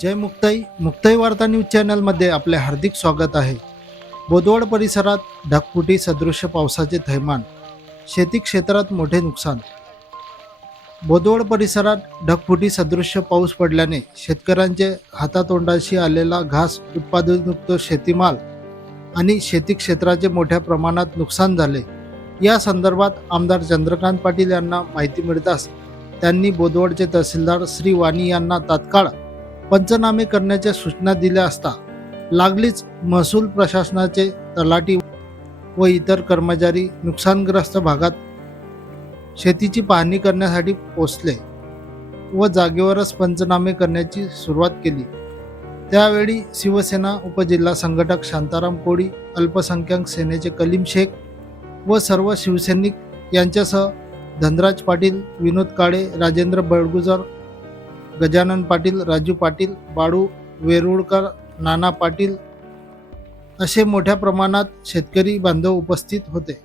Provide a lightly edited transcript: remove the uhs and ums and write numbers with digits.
जय मुक्ताई मुक्ताई वार्ता न्यूज चॅनलमध्ये आपले हार्दिक स्वागत आहे. बोदवड परिसरात ढगफुटी सदृश्य पावसाचे थैमान, शेती क्षेत्रात मोठे नुकसान. बोदवड परिसरात ढगफुटी सदृश्य पाऊस पडल्याने शेतकऱ्यांचे हातातोंडाशी आलेला घास, उत्पादनयुक्त शेतीमाल आणि शेती क्षेत्राचे मोठ्या प्रमाणात नुकसान झाले. या संदर्भात आमदार चंद्रकांत पाटील यांना माहिती मिळताच त्यांनी बोदवडचे तहसीलदार श्री वाणी यांना तात्काळ पंचनामे करण्याच्या सूचना दिल्या असता लागलीच महसूल प्रशासनाचे तलाठी व इतर कर्मचारी नुकसानग्रस्त भागात शेतीची पाहणी करण्यासाठी पोहोचले व जागेवरच पंचनामे करण्याची सुरुवात केली. त्यावेळी शिवसेना उपजिल्हा संघटक शांताराम कोळी, अल्पसंख्याक सेनेचे कलीम शेख व सर्व शिवसैनिक यांच्यासह धनराज पाटील, विनोद काळे, राजेंद्र बळगुजर, गजानन पाटील, राजू पाटील, बाळू वेरुळकर, नाना पाटील असे मोठ्या प्रमाणात शेतकरी बांधव उपस्थित होते.